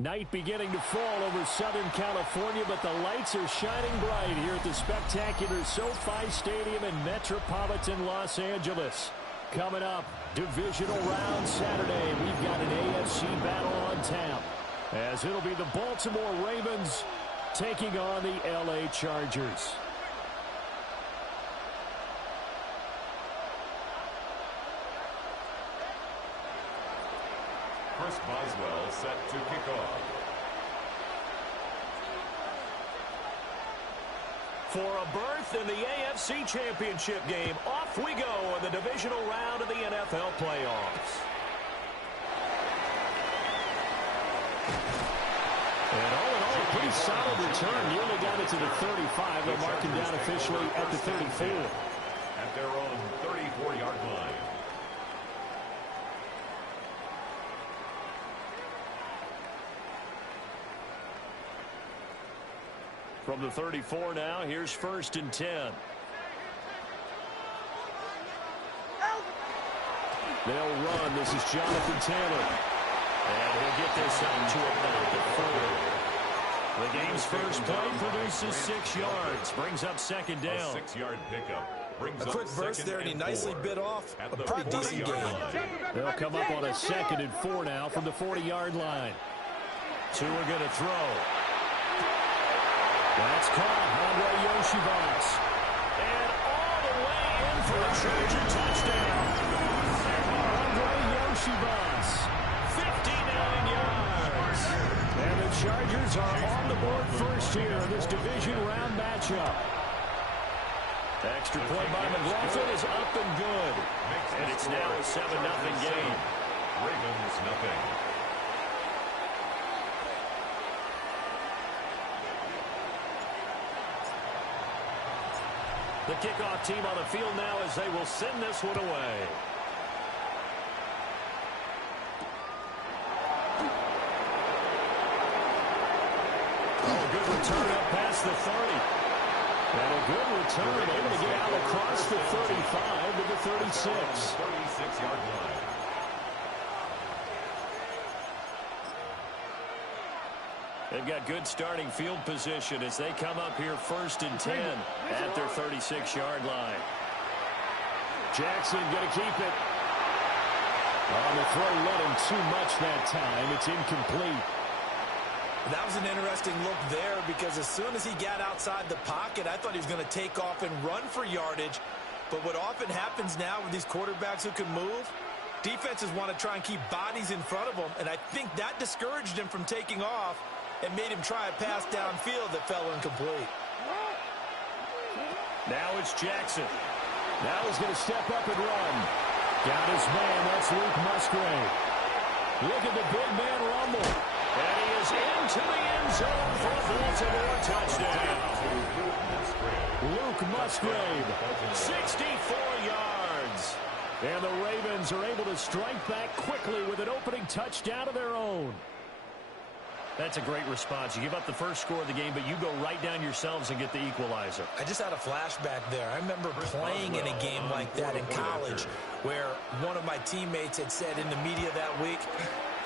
Night beginning to fall over Southern California, but the lights are shining bright here at the spectacular SoFi Stadium in metropolitan Los Angeles. Coming up, divisional round Saturday, we've got an AFC battle on tap, as it'll be the Baltimore Ravens taking on the LA Chargers. Chris Boswell set to kick off. For a berth in the AFC Championship game, off we go in the divisional round of the NFL playoffs. And all in all, a pretty solid return. Nearly got it to the 35. They'll mark him down officially at the 34. At their own 34-yard line. From the 34 now, here's 1st and 10. They'll run. This is Jonathan Taylor. And he'll get this out to about the 4. The game's first play produces 6 yards. Brings up 2nd down. A 6-yard pickup. Brings a quick burst there, and he nicely bit off a pretty decent game. They'll come up on a 2nd and 4 now from the 40-yard line. Two are going to throw. That's caught. Andre Yoshibas. And all the way in for a Charger touchdown. Andre Yoshibas. 59 yards. And the Chargers are on the board first here in this division round matchup. Extra point by McLaughlin is up and good. And it's now a 7-0 game. Ravens nothing. The kickoff team on the field now as they will send this one away. Oh, good return up past the 30. And a good return, able to get out across the 35 to the 36. 36-yard line. They've got good starting field position as they come up here 1st and 10 at their 36-yard line. Jackson going to keep it. On the throw, let him too much that time. It's incomplete. That was an interesting look there because as soon as he got outside the pocket, I thought he was going to take off and run for yardage. But what often happens now with these quarterbacks who can move, defenses want to try and keep bodies in front of them, and I think that discouraged him from taking off and made him try a pass downfield that fell incomplete. Now it's Jackson. Now he's going to step up and run. Got his man. That's Luke Musgrave. Look at the big man rumble. And he is into the end zone for a Baltimore touchdown. Luke Musgrave, 64 yards. And the Ravens are able to strike back quickly with an opening touchdown of their own. That's a great response. You give up the first score of the game, but you go right down yourselves and get the equalizer. I just had a flashback there. I remember playing in a game like that in college where one of my teammates had said in the media that week,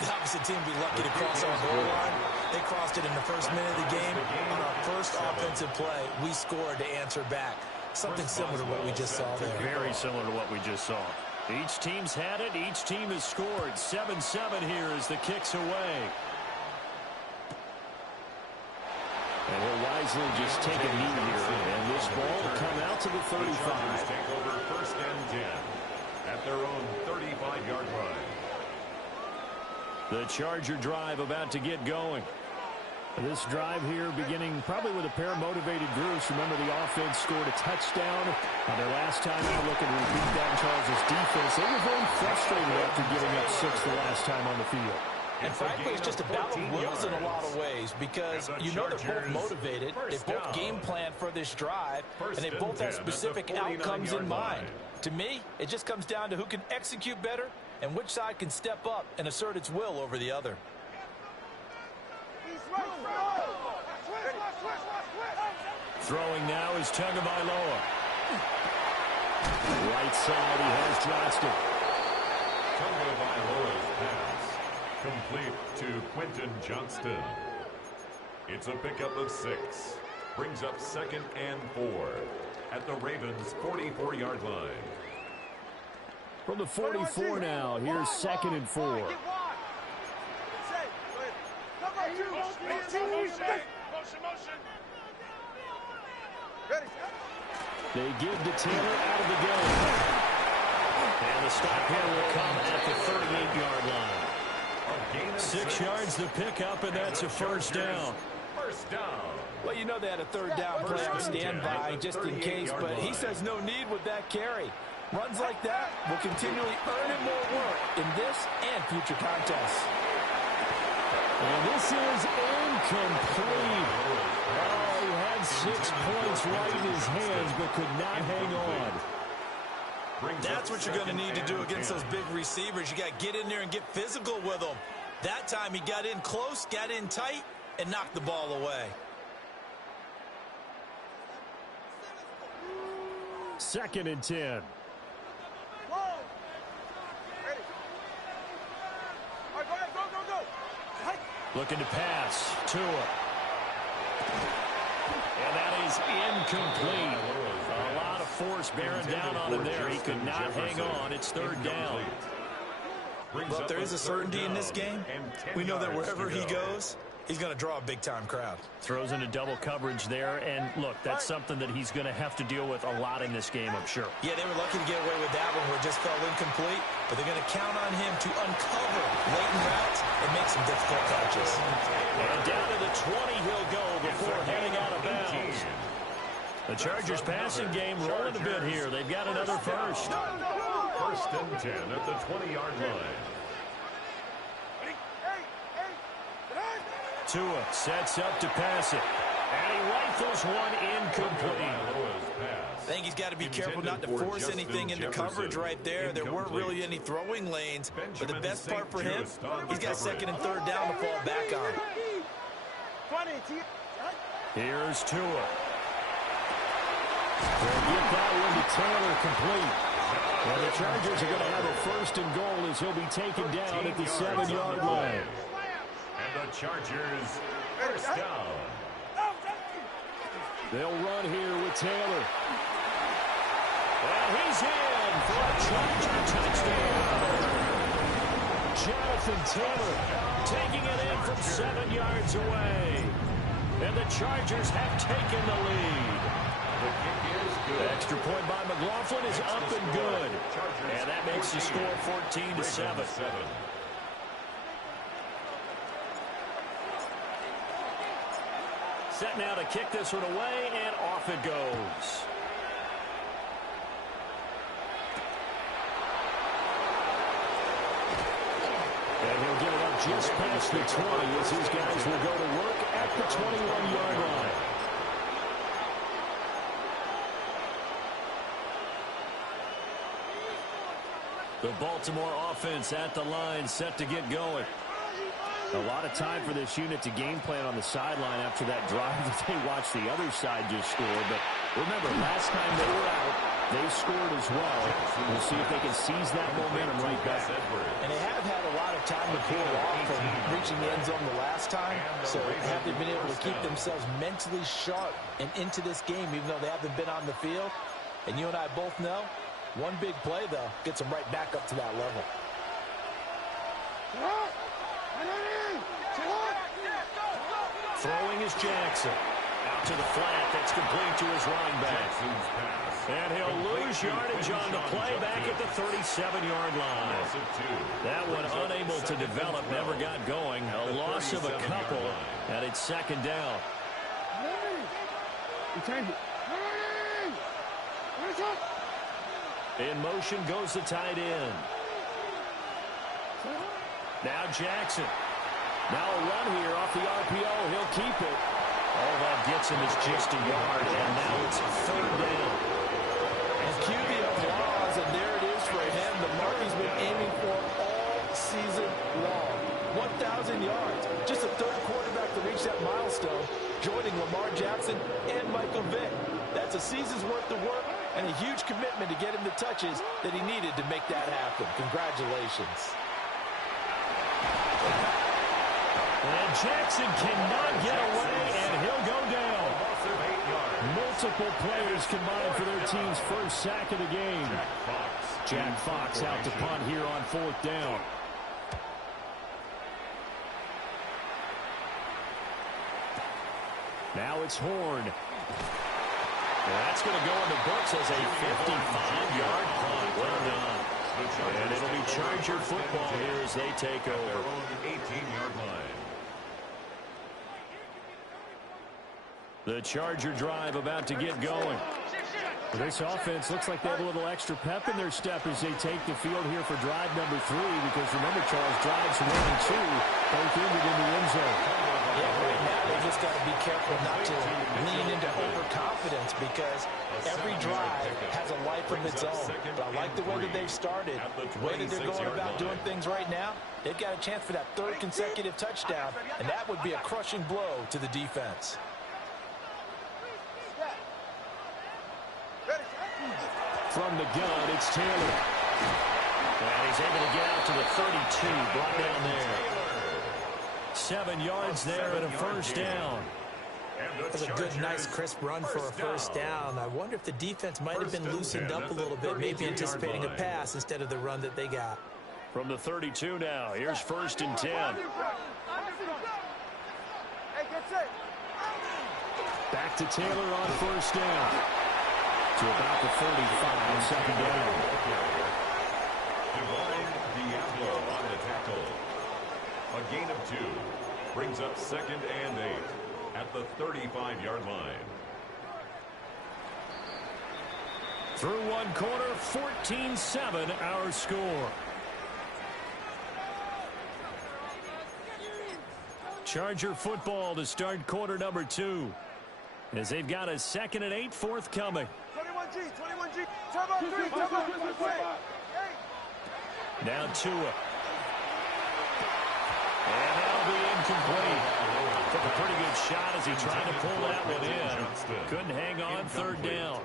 the opposite team would be lucky to cross our goal line. They crossed it in the first minute of the game. On our first offensive play, we scored to answer back. Something similar to what we just saw there. Very similar to what we just saw. Each team's had it. Each team has scored. 7-7 here as the kick's away. And he'll wisely just take a knee here. And this ball will come out to the 35. The take over 1st and 10 at their own 35-yard line. The Charger drive about to get going. This drive here beginning probably with a pair of motivated groups. Remember, the offense scored a touchdown on their last time out. Looking to repeat that in Charles' defense. They were very frustrated after giving up 6 the last time on the field. And frankly, it's just a battle of wills in a lot of ways because you know they're both motivated. They both game plan for this drive, and they both have specific outcomes in mind. To me, it just comes down to who can execute better and which side can step up and assert its will over the other. Throwing now is Tagovailoa. Right side, he has Johnston. Tagovailoa's pass Complete to Quentin Johnston. It's a pickup of 6. Brings up 2nd and 4 at the Ravens' 44-yard line. From the 44 now, here's 2nd and 4. They give to Taylor out of the game. And the stop here will come at the 38-yard line. 6 yards to pick up, and that's a first down. First down. Well, you know they had a 3rd down play on standby just in case, but he says no need with that carry. Runs like that will continually earn him more work in this and future contests. And this is incomplete. Oh, he had 6 points right in his hands, but could not hang on. That's what you're going to need to do against those big receivers. You got to get in there and get physical with them. That time he got in close, got in tight, and knocked the ball away. 2nd and 10. Looking to pass. Tua. And that is incomplete. A lot of force bearing down on him there. He could not hang on. It's 3rd down. But there is a certainty in this game. We know that wherever he goes, he's going to draw a big-time crowd. Throws into double coverage there. And, look, that's something that he's going to have to deal with a lot in this game, I'm sure. Yeah, they were lucky to get away with that one where it just fell incomplete. But they're going to count on him to uncover latent routes and make some difficult catches. And down to the 20 he'll go before heading out of bounds. The Chargers passing game rolling a bit here. They've got another first. 1st and 10 at the 20-yard line. Tua sets up to pass it. And he rifles one incomplete. I think he's got to be careful not to force anything into coverage right there. There weren't really any throwing lanes. But the best part for him, he's got 2nd and 3rd down to fall back on. Here's Tua. They'll get that one to Taylor complete. And the Chargers are going to have a 1st and goal as he'll be taken down at the 7-yard line. And the Chargers, first down. They'll run here with Taylor. And he's in for a Charger touchdown. Jonathan Taylor taking it in from 7 yards away. And the Chargers have taken the lead. The extra point by McLaughlin is up and good. And that makes the score 14-7. Set now to kick this one away, and off it goes. And he'll give it up just past the 20 as his guys will go to work at the 21-yard line. The Baltimore offense at the line, set to get going. A lot of time for this unit to game plan on the sideline after that drive that they watched the other side just score. But remember, last time they were out, they scored as well. We'll see if they can seize that momentum right back. And they have had a lot of time to cool off from reaching the end zone the last time. So have they been able to keep themselves mentally sharp and into this game, even though they haven't been on the field? And you and I both know, one big play, though, gets them right back up to that level. Throwing is Jackson. Out to the flat. That's complete to his running back. And he'll lose yardage on the play back at the 37-yard line. That one unable to develop, never got going. A loss of a couple, and it's 2nd down. In motion goes the tight end. Now Jackson. Now a run here off the RPO. He'll keep it. All that gets him is just a yard, and now it's 3rd down. And cue the applause, and there it is for him. The mark he's been aiming for all season long. 1,000 yards. Just a 3rd quarterback to reach that milestone, joining Lamar Jackson and Michael Vick. That's a season's worth of work and a huge commitment to get him the touches that he needed to make that happen. Congratulations. And Jackson cannot get away, and he'll go down. Multiple players combined for their team's first sack of the game. Jack Fox out to punt here on 4th down. Now it's Horn. That's going to go in the books as a 55-yard punt. Well done. And it'll be Charger football here as they take over. 18-yard line. The Charger drive about to get going. This offense looks like they have a little extra pep in their step as they take the field here for drive number 3, because remember, Charles, drives 1 and 2 both ended in the end zone. Yeah, right now they just got to be careful not to lean into overconfidence, because every drive has a life of its own. But I like the way that they've started, the way that they're going about doing things right now. They've got a chance for that 3rd consecutive touchdown, and that would be a crushing blow to the defense. From the gun, it's Taylor. And he's able to get out to the 32, brought down there. 7 yards there and a first down. That's a good, nice, crisp run for a first down. I wonder if the defense might have been loosened up a little bit, maybe anticipating a pass instead of the run that they got. From the 32 now, here's 1st and 10. Back to Taylor on 1st down. To about the 45, 2nd down. Diablo on the tackle. A gain of 2 brings up 2nd and 8 at the 35-yard line. Through one quarter, 14-7 our score. Charger football to start quarter number 2. As they've got a 2nd and 8 forthcoming. 21G. Turbo 3. Now Tua. And that'll be incomplete. Took a pretty good shot as he tried to pull that one in. Couldn't hang on 3rd down.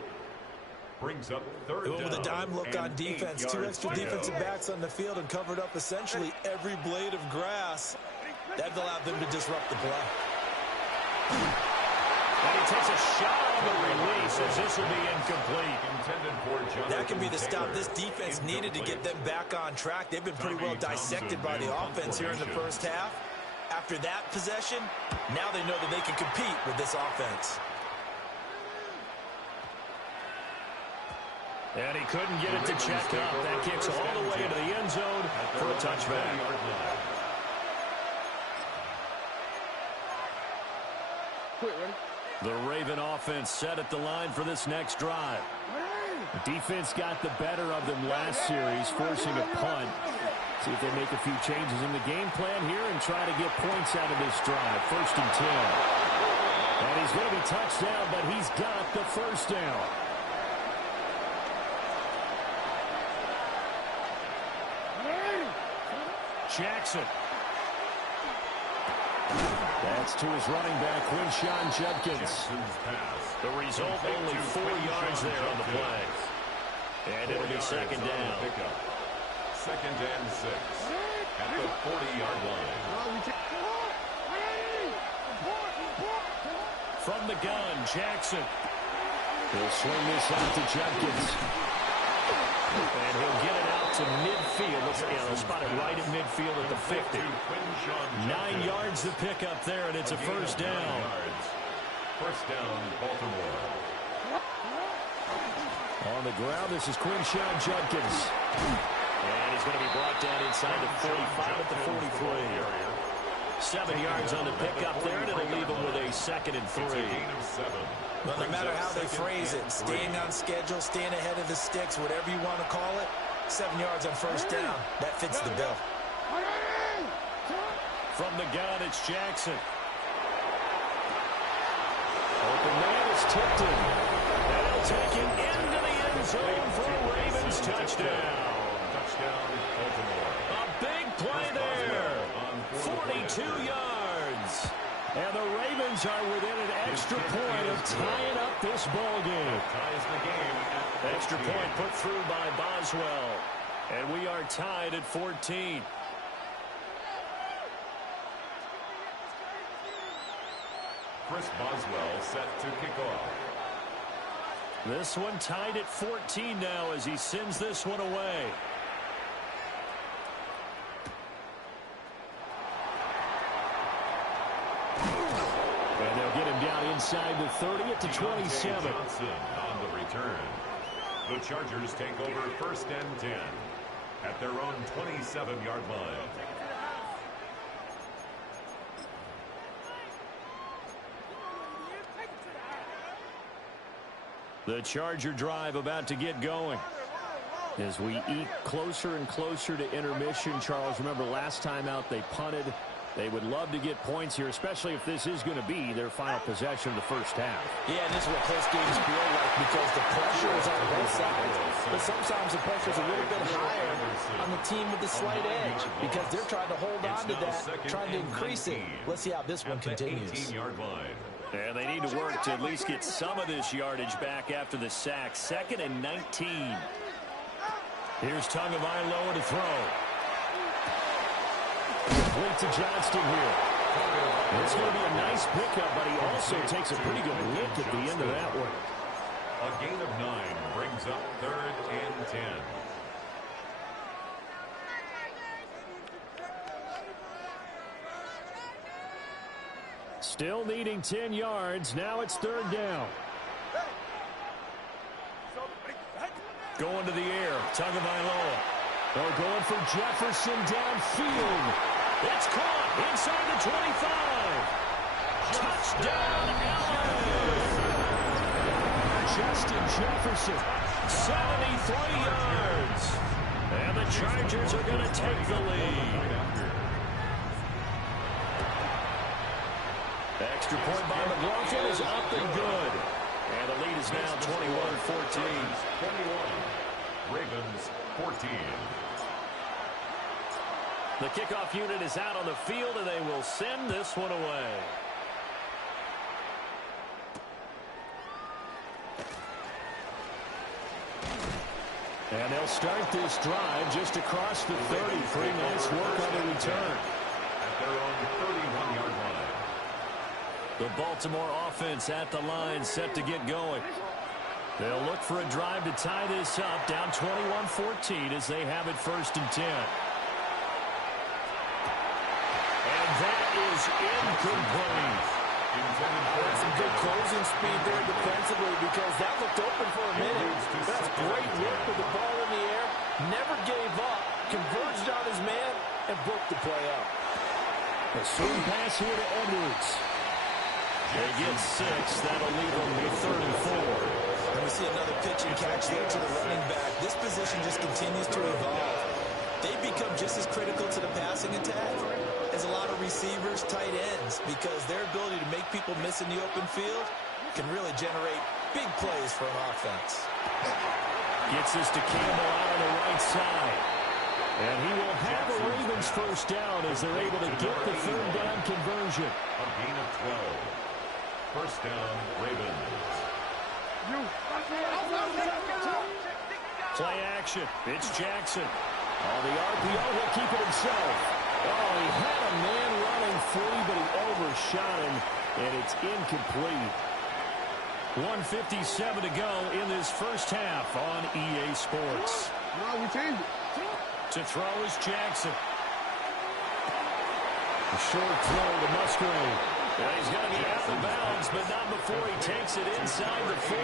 Brings up 3rd down. With a dime look on defense, 2 extra defensive backs on the field and covered up essentially every blade of grass. That allowed them to disrupt the play. And he takes a shot on the release as this will be incomplete. That could be the stop this defense needed to get them back on track. They've been pretty well dissected by the offense here in the first half. After that possession, now they know that they can compete with this offense. And he couldn't get it to check up. That kicks all the way to the end zone for a touchback. The Raven offense set at the line for this next drive. The defense got the better of them last series, forcing a punt. See if they make a few changes in the game plan here and try to get points out of this drive. 1st and 10. And he's going to be touched down, but he's got the first down. Jackson. That's to his running back, Quinshawn Judkins. The result, only 4 yards there on the play. And it'll be 2nd down. 2nd and 6 at the 40-yard line. From the gun, Jackson. He'll swing this out to Judkins. And he'll get it out to midfield. They'll spot it right at midfield at the 50. 9 yards to pick up there, and it's a first down. First down, Baltimore. On the ground, this is Quinshawn Judkins. And he's going to be brought down inside the 45 at the 43. 7 yards on the pickup there, and it'll leave him with a 2nd and 3. Well, no matter how they phrase it, staying on schedule, staying ahead of the sticks, whatever you want to call it, 7 yards on first down. That fits the bill. From the gun, it's Jackson. Open man is tipped in. And he'll take him into the end zone for a Ravens touchdown. Touchdown, Baltimore. A big play there. 42 yards. And the Ravens are within an extra point of tying up this ball game. Ties the game. Extra point put through by Boswell. And we are tied at 14. Chris Boswell set to kick off. This one tied at 14 now as he sends this one away. And they'll get him down inside the 30 at the 27. Johnson on the return. The Chargers take over 1st and 10 at their own 27-yard line. The Charger drive about to get going. As we eat closer and closer to intermission, Charles, remember last time out they punted. They would love to get points here, especially if this is going to be their final possession of the first half. Yeah, and this is what close games feel like because the pressure is on both sides. But sometimes the pressure is a little bit higher on the team with the slight edge because they're trying to hold on to that, trying to increase it. Let's see how this one continues. 18-yard line. And they need to work to at least get some of this yardage back after the sack. 2nd and 19. Here's Tagovailoa to throw. Complete to Johnston here. It's going to be a nice pickup, but he also takes a pretty good lick at the end of that one. A gain of 9 brings up 3rd and 10. Still needing 10 yards. Now it's 3rd down. Going to the air. Tagovailoa. They're going for Jefferson downfield. It's caught inside the 25. Touchdown, LA. Justin Jefferson, 73 yards. And the Chargers are going to take the lead. Extra point by McLaughlin is up and good. And the lead is now 21-14. 21. Ravens 14. The kickoff unit is out on the field, and they will send this one away. And they'll start this drive just across the 30. Pretty nice work on the return. At their own 31-yard line. The Baltimore offense at the line, set to get going. They'll look for a drive to tie this up, down 21-14 as they have it 1st and 10. And that is incomplete. That's some good closing speed there defensively because that looked open for a minute. That's great work with the ball in the air. Never gave up. Converged on his man and broke the play up. A swing pass here to Edwards. They get 6. That'll leave them with 3rd and 4. And we see another pitch and catch there to the running back. This position just continues to evolve. They become just as critical to the passing attack as a lot of receivers, tight ends, because their ability to make people miss in the open field can really generate big plays for an offense. Gets this to Campbell out on the right side. And he will have a Ravens 1st down as they're able to get the 3rd down conversion. A gain of 12. 1st down, Ravens. Play action. It's Jackson. On the RPO, he'll keep it himself. Oh, he had a man running free, but he overshot him, and it's incomplete. 1:57 to go in this 1st half on EA Sports. No, we changed it. To throw is Jackson. A short throw to Musgrave. And he's going to be out of bounds, but not before he takes it inside the 40.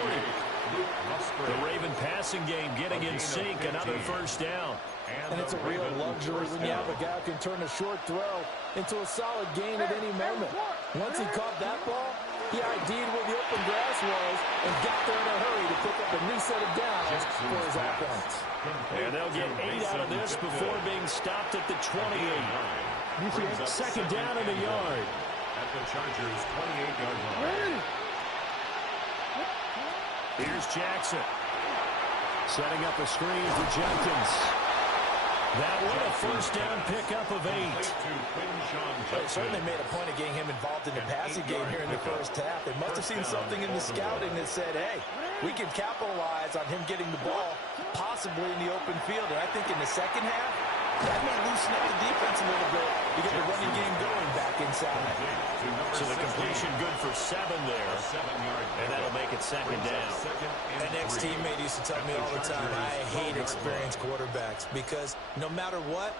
The Raven passing game getting in sync, another 1st down. And it's a real luxury when you have a guy who can turn a short throw into a solid gain at any moment. Once he caught that ball, he ID'd where the open grass was and got there in a hurry to pick up a new set of downs for his offense. And they'll get 8 out of this before being stopped at the 28. 2nd down in the yard. At the Chargers' 28-yard line. Here's Jackson. Setting up a screen for Jenkins. That one a 1st down pickup of 8. They certainly made a point of getting him involved in the passing game here in the 1st half. They must have seen something in the scouting that said, hey, we can capitalize on him getting the ball possibly in the open field. And I think in the 2nd half, That may loosen up the defense a little bit to get the running game going back inside. So the completion good for 7 there. And that'll make it second down. An ex-teammate used to tell me all the time, I hate experienced quarterbacks because no matter what,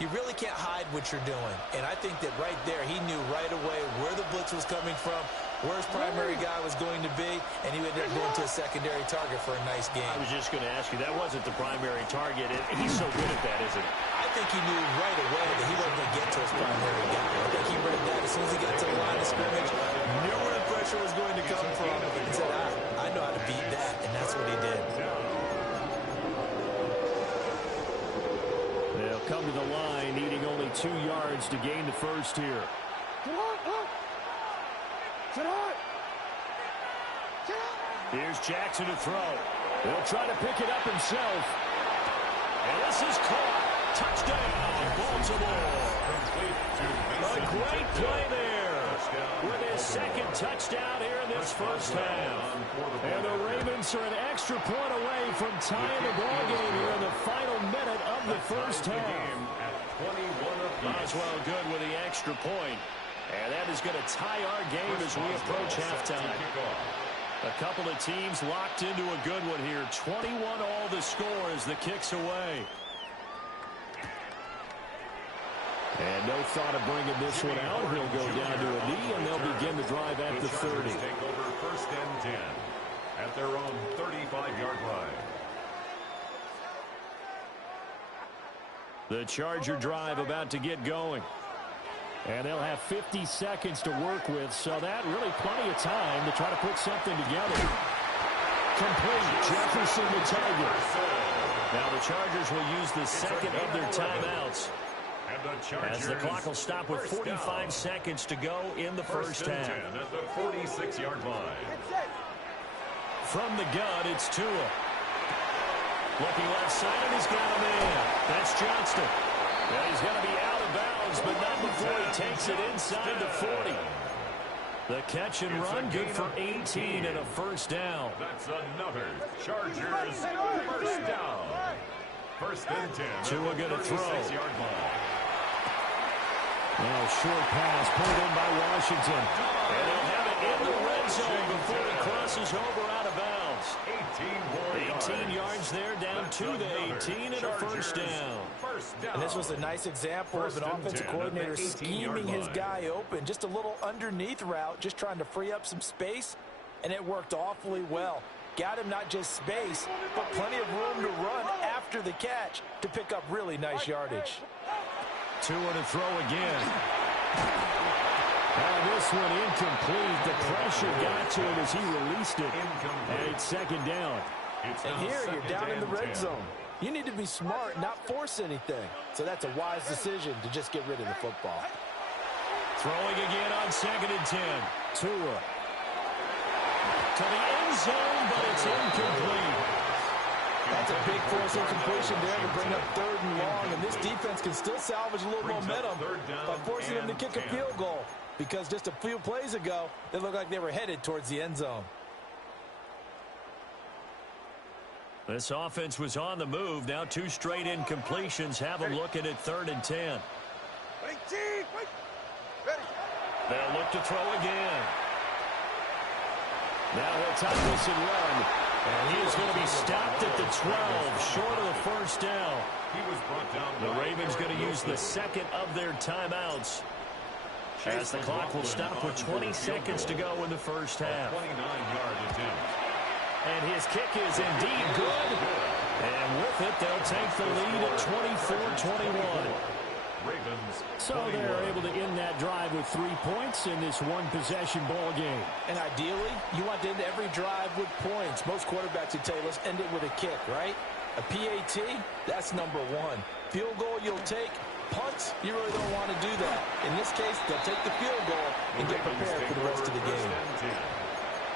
you really can't hide what you're doing. And I think that right there, he knew right away where the blitz was coming from, where his primary guy was going to be, and he ended up going to a secondary target for a nice game. I was just going to ask you, that wasn't the primary target. He's so good at that, isn't he? I think he knew right away that he wasn't going to get to his primary guy. I think he read that as soon as he got to the line of scrimmage, knew where the pressure was going to come from, and said, I know how to beat that, and that's what he did. They'll come to the line, needing only 2 yards to gain the first here. Here's Jackson to throw. He'll try to pick it up himself. And this is caught. Touchdown, Baltimore. A great play there with his second touchdown here in this first half. And the Ravens are an extra point away from tying the ball game here in the final minute of the first half. Boswell good with the extra point. And that is going to tie our game as we approach halftime. A couple of teams locked into a good one here. 21 all the score as the kick's away. And no thought of bringing this one out. He'll go down to a knee, and they'll begin the drive at the 30. Take over first and 10 at their own 35-yard line. The Charger drive about to get going. And they'll have 50 seconds to work with, so that really plenty of time to try to put something together. Complete. Jefferson the target. Now the Chargers will use the second of their timeouts. As the clock will stop with 45 seconds to go in the first half. At the 46-yard line. From the gun, it's Tua. Looking left side, and he's got a man. That's Johnston. Well, he's going to be out of bounds, but not before he takes it inside the 40. The catch and run, good for 18 and a first down. That's another Chargers first down. First and 10. Tua going to throw. 36-yard line. Now short pass pulled in by Washington. And he'll have it in the red zone before he crosses over out of bounds. 18 yards there, down to the 18 and a first down. And this was a nice example of an offensive coordinator scheming his guy open. Just a little underneath route, just trying to free up some space, and it worked awfully well. Got him not just space, but plenty of room to run after the catch to pick up really nice yardage. Tua to throw again. This one incomplete. The pressure got to him as he released it. And it's second down. And here you're down in the red zone. You need to be smart, not force anything. So that's a wise decision to just get rid of the football. Throwing again on second and 10. Tua to the end zone, but it's incomplete. That's a big force incompletion there to bring up third and long, and this defense can still salvage a little momentum by forcing them to kick a field goal, because just a few plays ago, they looked like they were headed towards the end zone. This offense was on the move. Now 2 straight incompletions have them looking at third and 10. They'll look to throw again. Now he'll tackle this and run. And he is going to be stopped at the 12, short of the first down. The Ravens going to use the second of their timeouts, as the clock will stop with 20 seconds to go in the first half. 29-yard attempt. And his kick is indeed good. And with it, they'll take the lead at 24-21. So they're able to end that drive with 3 points in this one-possession ball game. And ideally, you want to end every drive with points. Most quarterbacks would tell you, let's end it with a kick, right? A PAT, that's number 1. Field goal you'll take. Punts, you really don't want to do that. In this case, they'll take the field goal and get prepared for the rest of the game.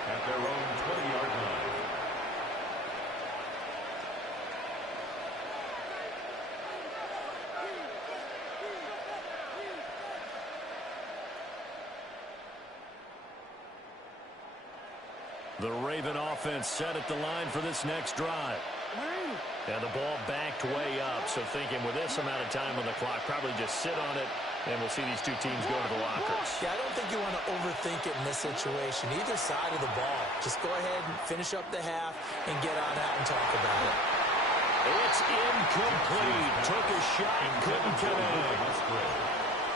At their own 20-yard line. The Raven offense set at the line for this next drive. And the ball backed way up, so thinking with this amount of time on the clock, probably just sit on it, and we'll see these two teams go to the lockers. Yeah, I don't think you want to overthink it in this situation. Either side of the ball. Just go ahead and finish up the half and get on out and talk about it. It's incomplete. Took a shot, couldn't connect.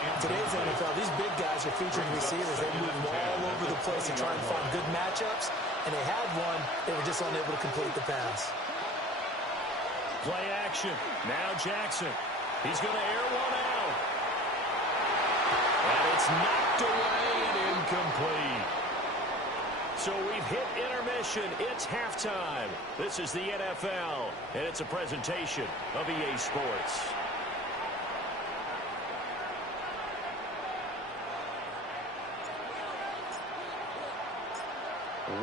In today's NFL, these big guys are featured receivers. They move all over the place to try and find good matchups, and they had one. They were just unable to complete the pass. Play action. Now Jackson. He's going to air one out. And it's knocked away and incomplete. So we've hit intermission. It's halftime. This is the NFL, and it's a presentation of EA Sports.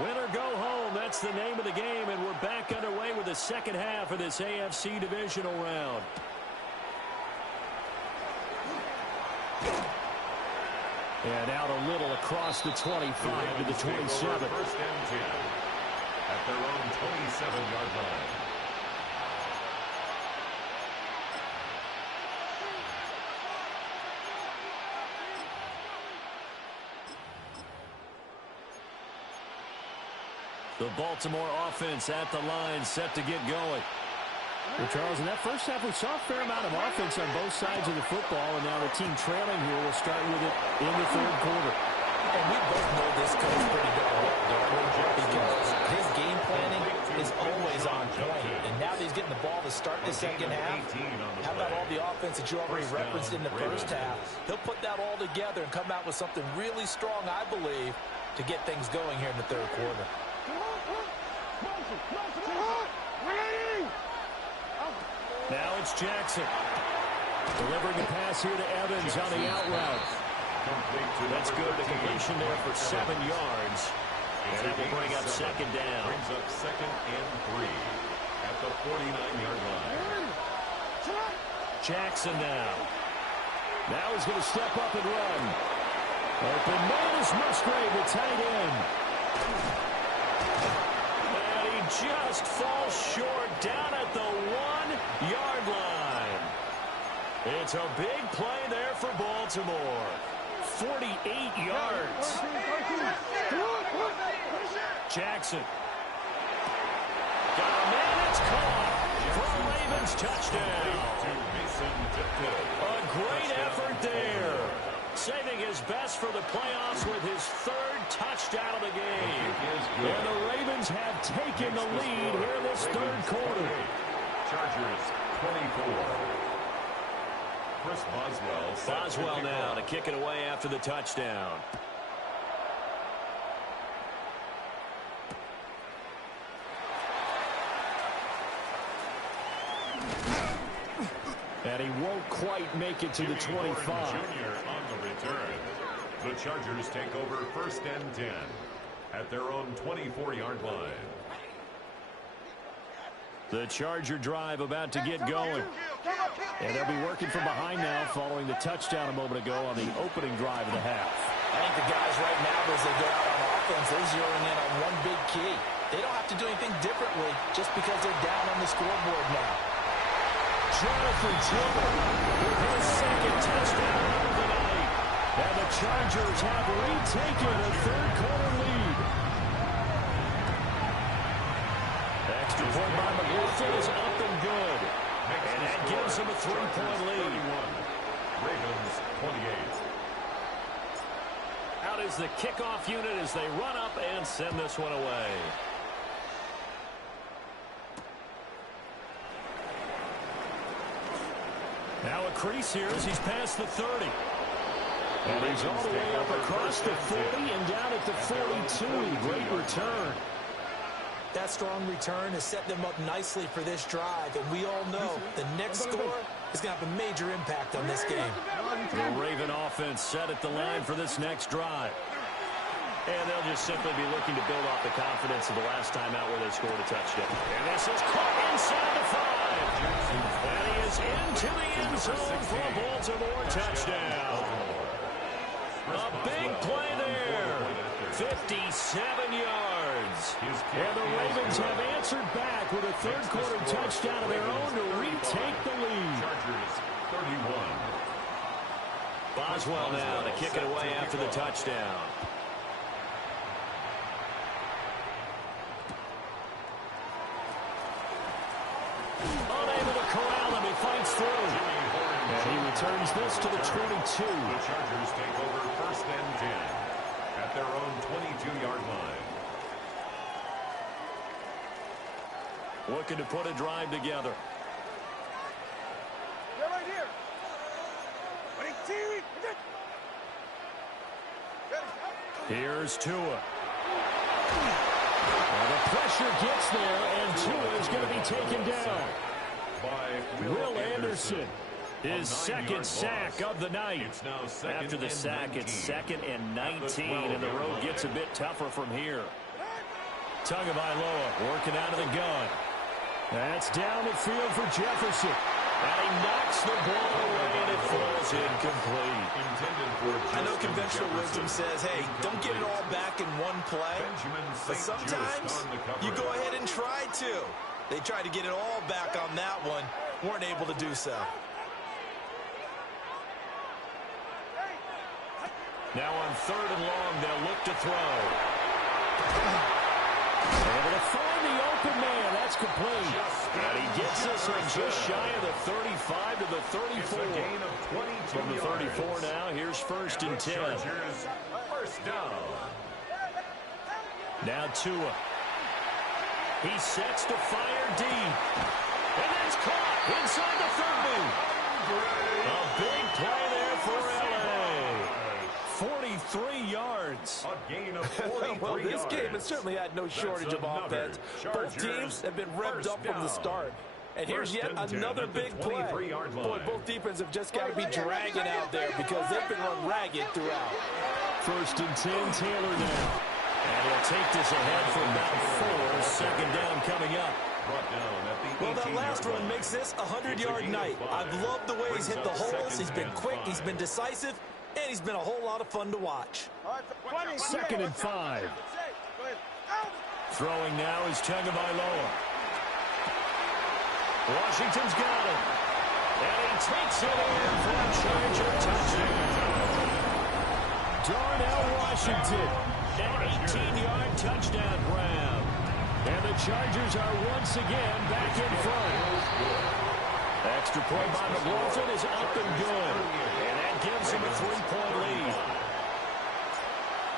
Win or go home, that's the name of the game, and we're back underway with the second half of this AFC divisional round. And out a little across the 25 to the 27. First and 10 at their own 27-yard line. The Baltimore offense at the line, set to get going. Well, Charles, in that first half, we saw a fair amount of offense on both sides of the football, and now the team trailing here will start with it in the third quarter. And we both know this coach pretty darn well, don't we? Because his game planning is always on point. And now that he's getting the ball to start the second half, how about all the offense that you already referenced in the first half? He'll put that all together and come out with something really strong, I believe, to get things going here in the third quarter. Now it's Jackson. Delivering a pass here to Evans on the out route. That's good. A completion there for 7 yards. And that will bring up second down. Brings up second and 3 at the 49-yard line. Jackson now. Now he's going to step up and run. Open man is Musgrave, the tight end. And he just falls short down at the 1-yard line. It's a big play there for Baltimore. 48 yards. Jackson. Got a man, it's caught for a Ravens touchdown. A great effort there. Saving his best for the playoffs with his third touchdown of the game. And the Ravens have taken the lead here in this third quarter. Chargers 24. Chris Boswell now to kick it away after the touchdown. And he won't quite make it to the 25. Jr. on the return. The Chargers take over first and 10 at their own 24-yard line. The Charger drive about to get going. And they'll be working from behind now following the touchdown a moment ago on the opening drive of the half. I think the guys right now, as they go out on offense, they're zeroing in on one big key. They don't have to do anything differently just because they're down on the scoreboard now. Jonathan Taylor with his second touchdown of the night. And the Chargers have retaken a third quarter lead. Extra point by McLaughlin is up and good. And that gives them a 3-point lead. Ravens 28. Out is the kickoff unit as they run up and send this one away. Now a crease here as he's past the 30. And he's all the way up across the 40 and down at the 42. Great return. That strong return has set them up nicely for this drive, and we all know the next score is going to have a major impact on this game. The Raven offense set at the line for this next drive. And they'll just simply be looking to build off the confidence of the last time out where they scored a touchdown. And this is caught inside the 5. And he is into the end zone for a Baltimore touchdown. A big play there. 57 yards. And the Ravens have answered back with a third-quarter touchdown of their own to retake the lead. Chargers 31. Boswell now to kick it away after the touchdown. Unable to corral him. He fights through. And he returns this to the 22. The Chargers take over 1st and 10 at their own 22-yard line. Looking to put a drive together. They're right here. Here's Tua. Well, the pressure gets there, and Tua is going to be taken down. By Will Anderson, his second sack of the night. After the sack, it's 2nd and 19, and the road gets a bit tougher from here. Tagovailoa working out of the gun. That's down the field for Jefferson. And he knocks the ball away, and it falls incomplete. I know conventional wisdom says, hey, don't get it all back in one play. But sometimes you go ahead and try to. They tried to get it all back on that one. Weren't able to do so. Now on 3rd and long, they'll look to throw. Able to find the open man. That's complete. And he gets this one just shy of the 35 to the 34. From the 34 now, here's 1st and 10. First down. Now Tua. He sets to fire deep. And that's caught inside the 30. A big play there for L.A. 43 yards. A gain of 43 well, this yards. game has certainly had no shortage of offense. Both teams have been revved up from the start. And here's yet another big play. Boy, both defenses have just got to be dragging out there because they've been run ragged throughout. 1st and 10, Taylor now. And he'll take this ahead for about 4. 2nd down coming up. Well, that last run makes this a 100-yard night. I've loved the way he's hit the holes. He's been quick. He's been decisive. And he's been a whole lot of fun to watch. 2nd and 5. Throwing now is Tagovailoa. Washington's got it. And he takes it in for a Charger touchdown. Darnell Washington, an 18-yard touchdown grab. And the Chargers are once again back in front. Extra point by McLaughlin is up and good. And that gives him a 3-point lead.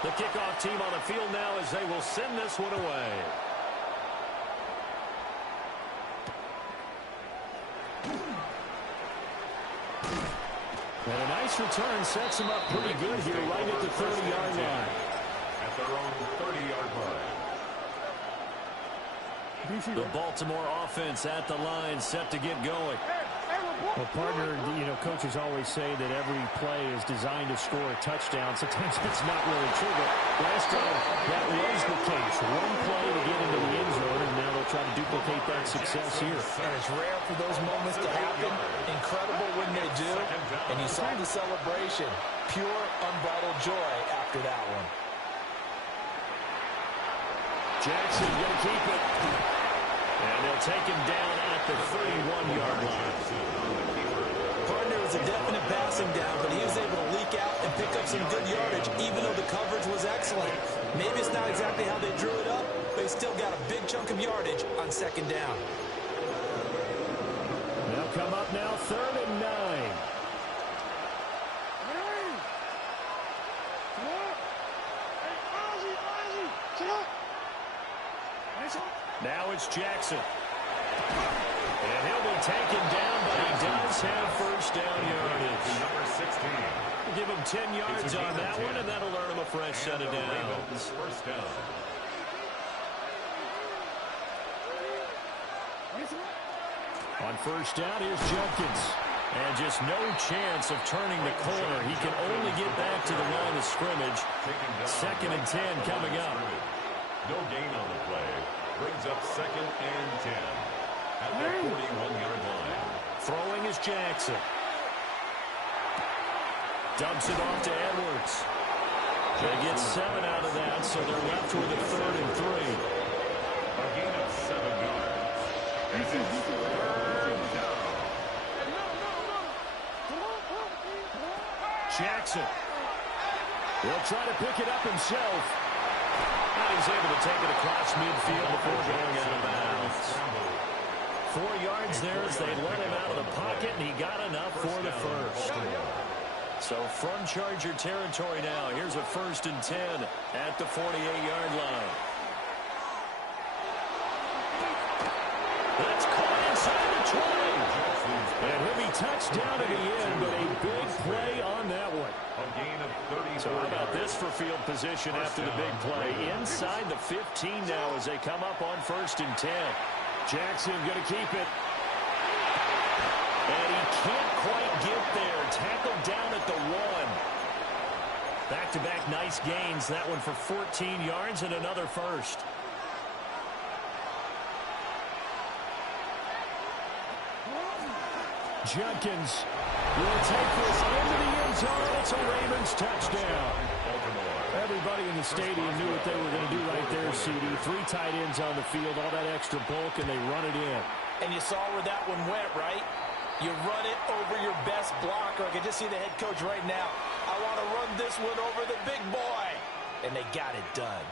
The kickoff team on the field now as they will send this one away. And a nice return sets him up pretty good here right at the 30-yard line. At their own 30-yard line. The Baltimore offense at the line set to get going. Well, partner, coaches always say that every play is designed to score a touchdown. Sometimes it's not really true, but last time that was the case. One play to get into the end zone, and now they'll try to duplicate that success here. And it's rare for those moments to happen. Incredible when they do. And you saw the celebration. Pure, unbridled joy after that one. Jackson going to keep it. And they'll take him down at the 31-yard line. Partner was a definite passing down, but he was able to leak out and pick up some good yardage, even though the coverage was excellent. Maybe it's not exactly how they drew it up, but he still got a big chunk of yardage on 2nd down. They'll come up now 3rd and 9. Now it's Jackson. And he'll be taken down, but he does have 1st down yardage. Number 16. We'll give him 10 yards on that one, and that'll earn him a fresh set of downs. 1st down. On 1st down, here's Jenkins. And just no chance of turning the corner. He can only get back to the line of scrimmage. 2nd and 10 coming up. No gain on the play. Brings up 2nd and 10 at the 41-yard line. Throwing is Jackson. Dumps it off to Edwards. They get 7 out of that, so they're left with a 3rd and 3. A gain of 7 yards. And it's 3rd down. Jackson will try to pick it up himself. And he's able to take it across midfield before going out of bounds. 4 yards there as they let him out of the pocket, and he got enough for the first. So from Charger territory now, here's a 1st and 10 at the 48-yard line. That's caught inside the 20. And he'll be touched down at the end, but a big play on that one. A gain of 34. So how about this for field position after the big play? Inside the 15 now as they come up on 1st and 10. Jackson going to keep it. And he can't quite get there. Tackled down at the 1. Back-to-back nice gains. That one for 14 yards and another first. Jenkins will take this into the end zone. It's a Ravens touchdown. Everybody in the stadium knew what they were going to do right there, CD. 3 tight ends on the field, all that extra bulk, and they run it in. And you saw where that one went, right? You run it over your best blocker. I can just see the head coach right now. I want to run this one over the big boy. And they got it done.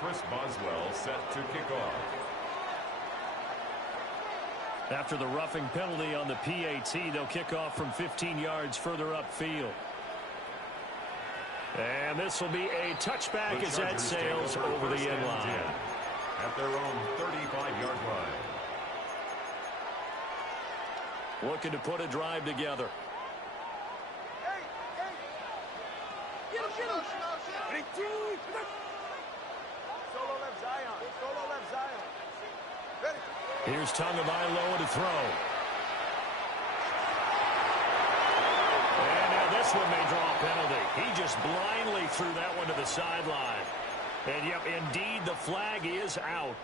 Chris Boswell set to kick off. After the roughing penalty on the PAT, they'll kick off from 15 yards further upfield. And this will be a touchback as that sails over the end line. At their own 35-yard line. Looking to put a drive together. Get him. Solo left Zion. Ready. Here's Tagovailoa to throw. And now this one may draw a penalty. He just blindly threw that one to the sideline. And, yep, indeed, the flag is out.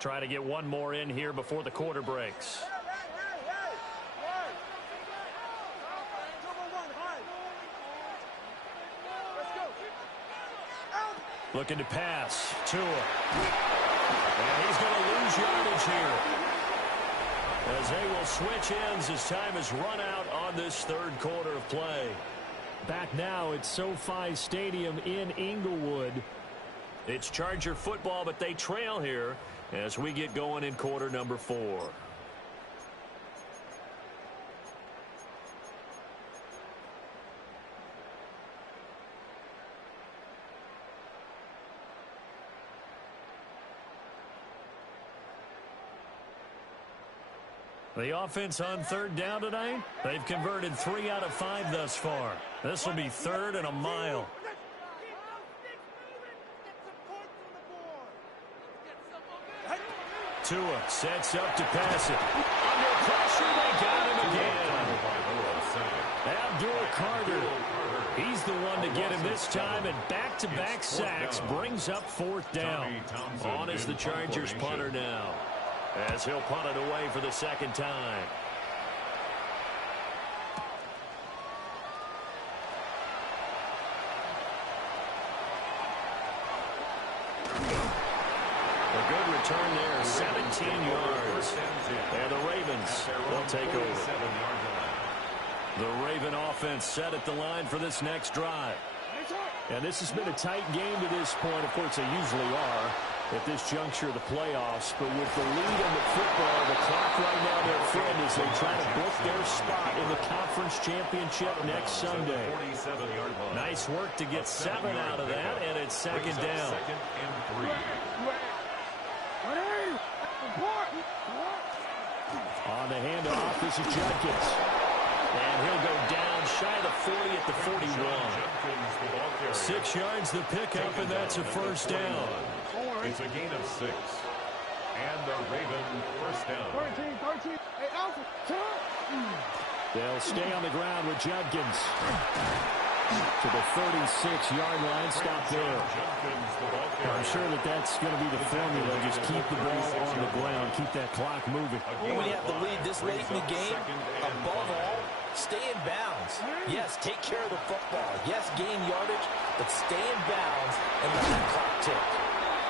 Try to get one more in here before the quarter breaks. Looking to pass. Tua. And he's going to lose yardage here. As they will switch ends as time is run out on this 3rd quarter of play. Back now at SoFi Stadium in Inglewood. It's Charger football, but they trail here as we get going in quarter number 4. The offense on 3rd down tonight, they've converted 3 out of 5 thus far. This will be 3rd and a mile. Tua sets up to pass it. Under pressure, they got him again. Abdul Carter, he's the one to get him this time, and back-to-back sacks brings up 4th down. On is the Chargers punter now, as he'll punt it away for the 2nd time. A good return there, 17 yards. And the Ravens will take over. The Raven offense set at the line for this next drive. And this has been a tight game to this point. Of course, they usually are at this juncture of the playoffs. But with the lead in the football, the clock right now, their friend, as they try to book their spot in the conference championship next Sunday. Nice work to get 7 out of that, and it's 2nd down. On the handoff, this is Jenkins. And he'll go down shy of the 40 at the 41. Jenkins, the ball carrier. 6 yards the pickup, and that's a first down. It's a gain of 6. And the Raven first down. 13. Hey, Alpha, They'll stay on the ground with Judkins. To the 36-yard line. Stop there. I'm sure that's going to be the formula. Just keep the ball on the ground. Keep that clock moving. When you have the lead this late in the game, above all, stay in bounds. Yes, take care of the football. Yes, gain yardage, but stay in bounds and let the clock tick.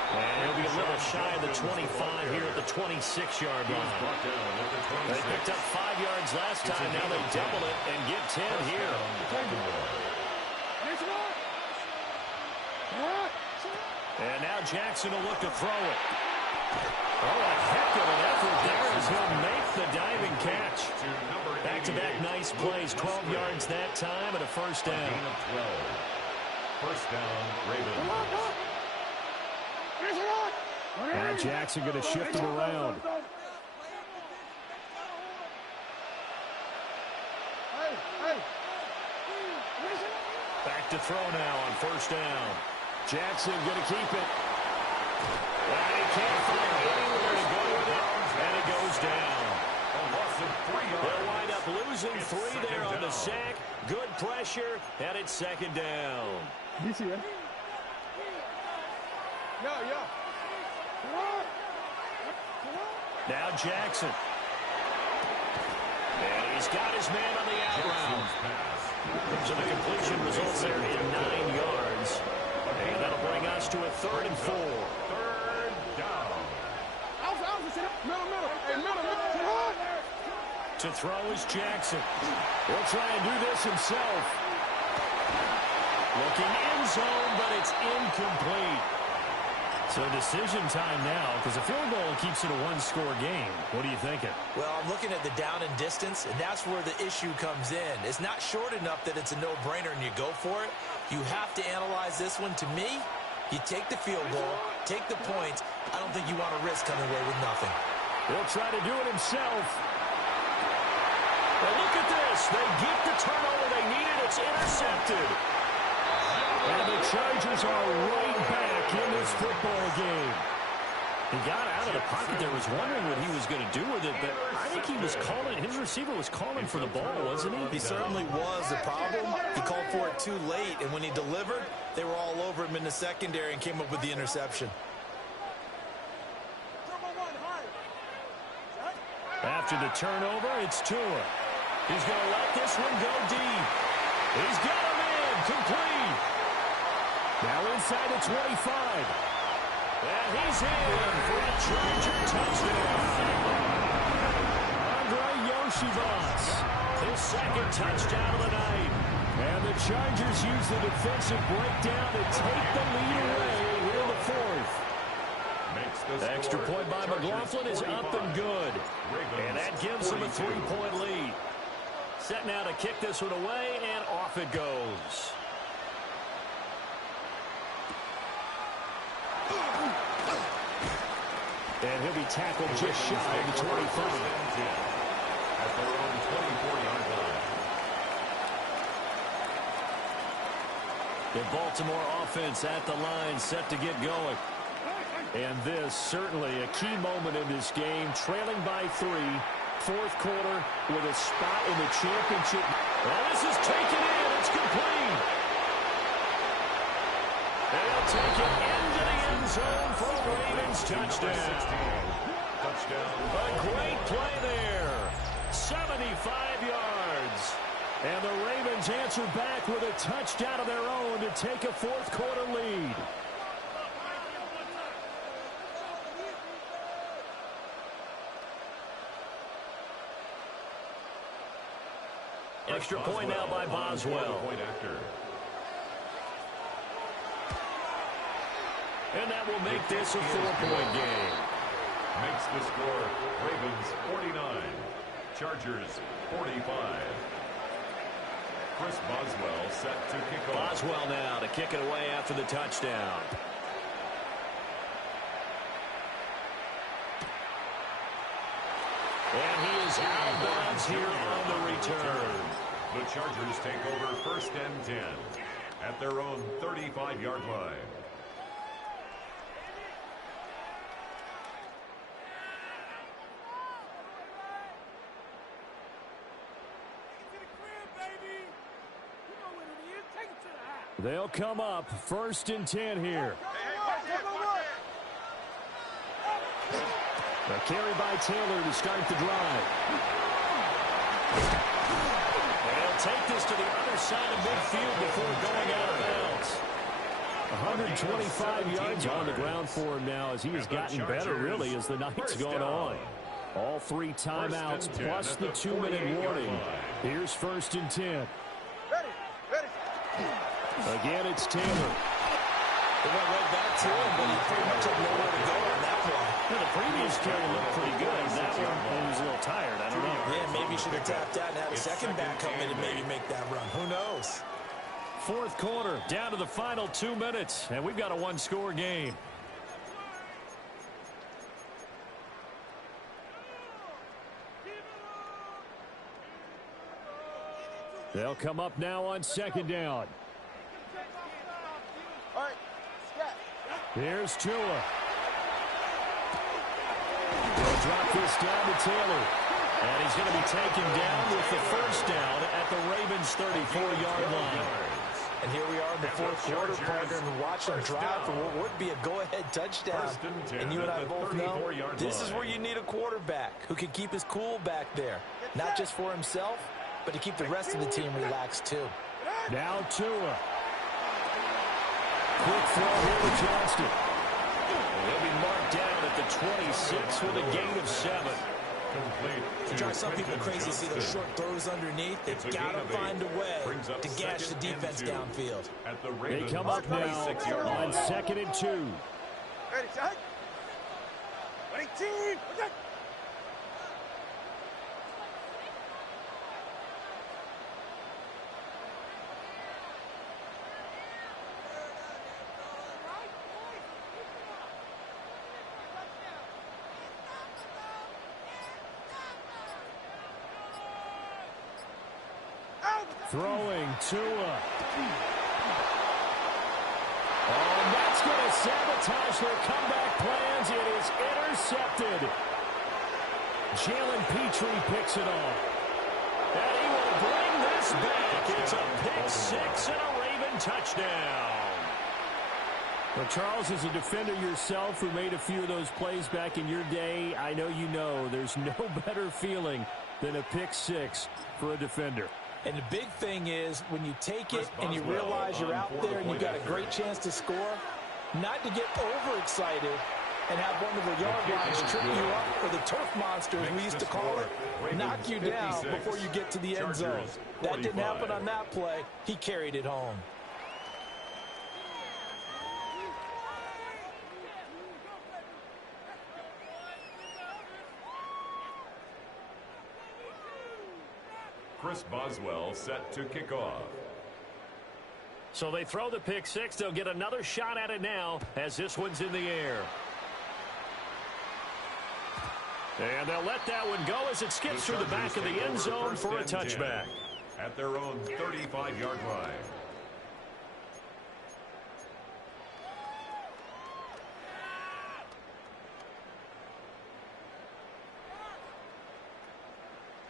And he'll be a little shy of the 25 here at the 26-yard line. They picked up 5 yards last time. Now they double it and get 10 here. And now Jackson will look to throw it. Oh, a heck of an effort there as he'll make the diving catch. Back-to-back nice plays. 12 yards that time and a first down. First down, Ravens. Now Jackson going to shift him around. Back to throw now on first down. Jackson going to keep it. And he can't find anywhere to go with it. And it goes down. A loss of 3 yards. They'll wind up losing 3 there on the sack. Good pressure, and it's second down. Now Jackson. And he's got his man on the out route. So the completion results there in 9 yards. And that'll bring us to a 3rd and 4. Third down. To throw is Jackson. He'll try and do this himself. Looking end zone, but it's incomplete. So decision time now, because a field goal keeps it a one-score game. What are you thinking? Well, I'm looking at the down and distance, and that's where the issue comes in. It's not short enough that it's a no-brainer and you go for it. You have to analyze this one. To me, you take the field goal, take the points. I don't think you want to risk coming away with nothing. He'll try to do it himself. Well, look at this. They get the turnover they needed. It's intercepted. And the Chargers are right back in this football game. He got out of the pocket there, was wondering what he was going to do with it, but I think he was calling, his receiver was calling for the ball, wasn't he? He certainly was. The problem, he called for it too late, and when he delivered, they were all over him in the secondary and came up with the interception. After the turnover, it's Tua. He's going to let this one go deep. He's got him in, complete. Now inside the 25. And he's in for a Charger touchdown. Andre Yoshivas, his second touchdown of the night. And the Chargers use the defensive breakdown to take the lead away here in the 4th. Extra point by McLaughlin is up and good. And that gives them a 3-point lead. Set now to kick this one away, and off it goes. And he'll be tackled just shy of the 25. At their own 24-yard line. The Baltimore offense at the line, set to get going. And this certainly a key moment in this game, trailing by 3, 4th quarter with a spot in the championship. Well, this is taken in. It's complete. They'll take it into the end zone for a Ravens touchdown. A great play there. 75 yards. And the Ravens answer back with a touchdown of their own to take a 4th quarter lead. Extra point now by Boswell. And that will make this a 4-point game. Makes the score Ravens 49, Chargers 45. Chris Boswell set to kick off. Boswell now to kick it away after the touchdown. And he is out of bounds here on the return. The Chargers take over 1st and 10 at their own 35-yard line. They'll come up 1st and 10 here. A carry by Taylor to start the drive. They'll take this to the other side of midfield before going out of bounds. 125 yards on the ground for him now as he has gotten better, really, as the night's gone on. All 3 timeouts plus the 2-minute warning. Here's 1st and 10. Again, it's Taylor. They went right back to him, but he pretty much had nowhere to go on that play. Well, the previous carry looked pretty good. That one, he was a little tired. I don't know. Yeah, maybe he should have tapped out and had a second back come in and maybe make that run. Who knows? 4th quarter, down to the final 2 minutes, and we've got a 1-score game. They'll come up now on 2nd down. Here's Tua. They'll drop this down to Taylor. And he's going to be taken down with the 1st down at the Ravens' 34-yard line. And here we are in the 4th quarter, partner, and watch them drive for what would be a go-ahead touchdown. And you and I both know this is where you need a quarterback who can keep his cool back there. Not just for himself, but to keep the rest of the team relaxed, too. Now Tua. Quick throw here to Johnston. He'll be marked down at the 26 with a gain of 7. It drives some people crazy to see those short throws underneath. They've got to find a way to gash the defense downfield. They come up now on 2nd and 2. Ready, set. Ready, team. Throwing Tua. Oh, and that's going to sabotage their comeback plans. It is intercepted. Jalen Petrie picks it off. And he will bring this back. It's a pick 6 and a Raven touchdown. Well, Charles, as a defender yourself who made a few of those plays back in your day, I know you know there's no better feeling than a pick 6 for a defender. And the big thing is when you take it and you realize you're out there and you've got a great chance to score, not to get overexcited and have one of the yard lines trip you up, or the turf monster, as we used to call it, knock you down before you get to the end zone. That didn't happen on that play. He carried it home. Chris Boswell set to kick off. So they throw the pick 6. They'll get another shot at it now as this one's in the air. And they'll let that one go as it skips through the back of the end zone for a touchback. At their own 35-yard line.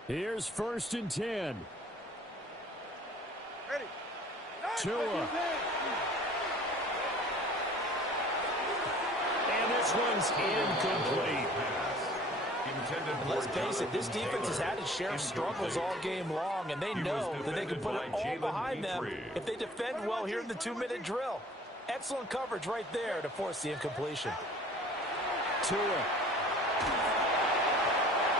Here's 1st and 10. Ready. Tua. And this one's incomplete. Let's face it, this defense has had its share of struggles all game long, and they know that they can put it all behind them if they defend well here in the 2-minute drill. Excellent coverage right there to force the incompletion. Tua.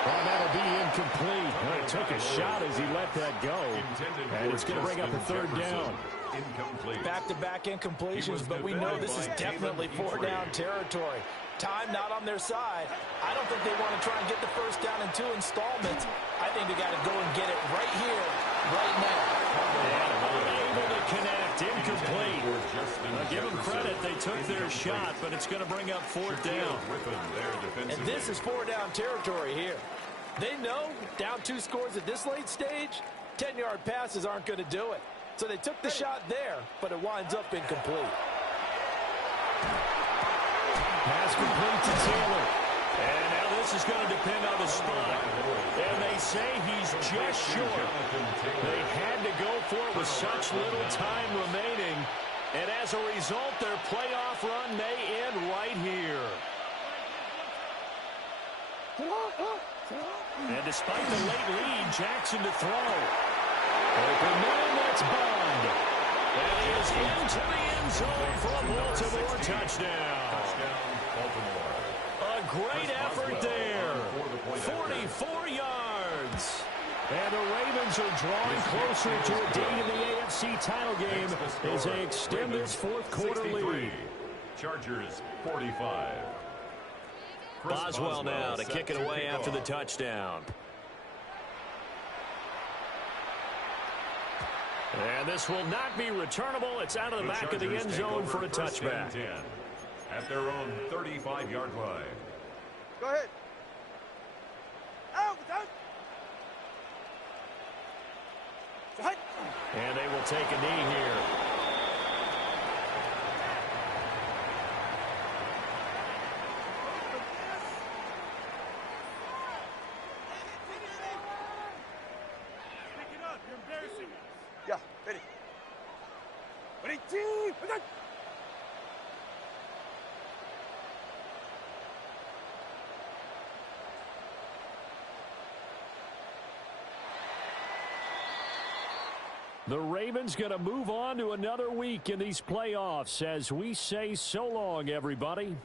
Well, that'll be incomplete. Well, he took a shot as he let that go. And it's going to bring up a 3rd down. Back-to-back incompletions, but we know this is definitely 4-down territory. Time not on their side. I don't think they want to try and get the 1st down in 2 installments. I think they got to go and get it right here, right now. And unable to connect. Incomplete. Give them credit. They took their shot, but it's going to bring up 4th down. And this is 4-down territory here. They know down 2 scores at this late stage, 10-yard passes aren't going to do it. So they took the shot there, but it winds up incomplete. Pass complete to Taylor. And now this is going to depend on the spot. And they say he's just short. They had to go for it with such little time remaining. And as a result, their playoff run may end right here. And despite the late lead, Jackson to throw. Open man, that's Bond. And he is into the end zone for a Baltimore touchdown. Baltimore. A great effort there. 44 yards. And the Ravens are drawing closer to a date in the AFC title game as they extend this fourth quarter lead. Chargers 45. Boswell now to kick it away after the touchdown. And this will not be returnable. It's out of the back of the end zone for a touchback. At their own 35-yard line. Go ahead. Out, out. And they will take a knee here. Pick it up. You're embarrassing us. Yeah, ready. Ready, team. The Ravens going to move on to another week in these playoffs as we say so long, everybody.